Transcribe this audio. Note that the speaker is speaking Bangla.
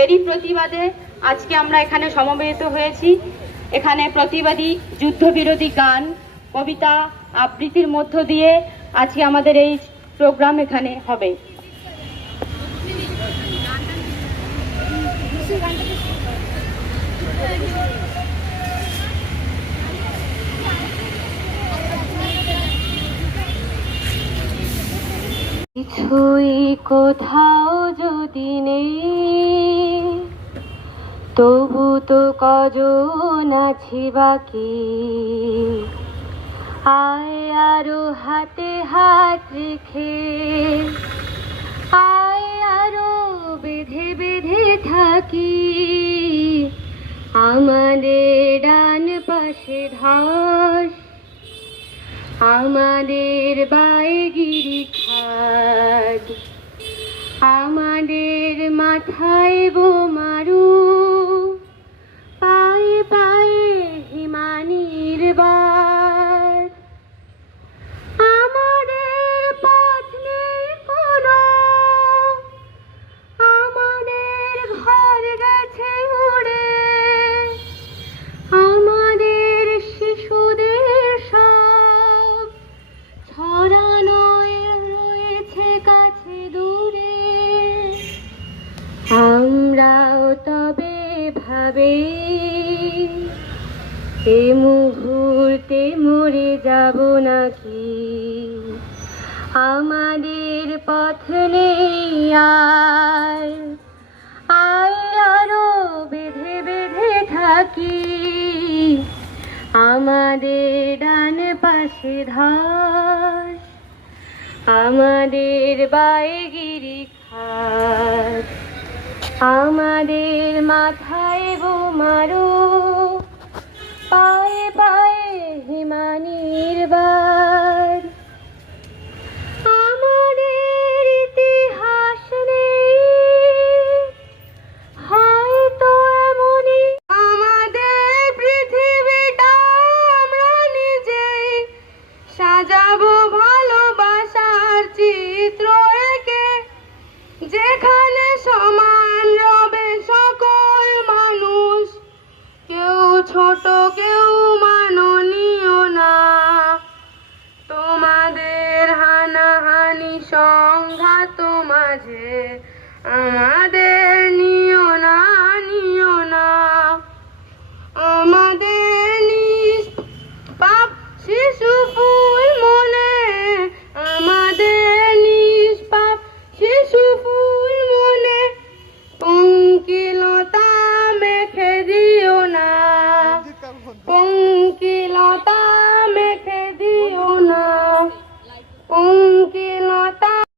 এরই প্রতিবাদে আজকে আমরা এখানে সমবেত হয়েছি। এখানে প্রতিবাদী যুদ্ধবিরোধী গান, কবিতা, আবৃত্তির মধ্য দিয়ে আজকে আমাদের এই প্রোগ্রাম এখানে হবে। কিছুই কোথাও যদি নেই, তবু তো কজন আছি বাকি। আয় আরো হাতে হাত রেখে, আয় আরো বেঁধে বেঁধে থাকি। আমাদের ডান পাশে ধস, আমাদের বায়ে গিরি খাদ, আমাদের মাথায় বোমারু, পায়ে পায়ে হিমানির বাদ। আমাদের পথ নেই কোনো, আমাদের ঘর গেছে উড়ে, আমাদের শিশুদের সব ছড়ানো রয়েছে কাছে দূরে। আমরাও তবে ভাবে এ মুহূর্তে মরে যাব নাকি। আমাদের পথ নেই আর, আয় আরো বেঁধে বেঁধে থাকি। আমাদের ডান পাশে ধস, আমাদের বায়ে গিরি খাদ, আমাদের মাথায় বোমারু, পায়ে পায়ে হিমানির বাদ। আমাদের ইতিহাস নেই হয়তো এমনই, আমাদের পৃথিবীটা আমরা নিজেই সাজাবো ভালোবাসার চিত্র এঁকে, যেখানে সমান রবে সকল মানুষ, কেউ ছোট কেউ মাননীয় না। তোমাদের হানাহানি সংঘাত মাঝে আমাদের নিও না, নিও না। আমাদের নিষ্পাপ শিশু ফুল মনে, আমাদের নিষ্পাপ শিশু ফুল মনে পঙ্কিলতা মেখে দিও না, পঙ্কি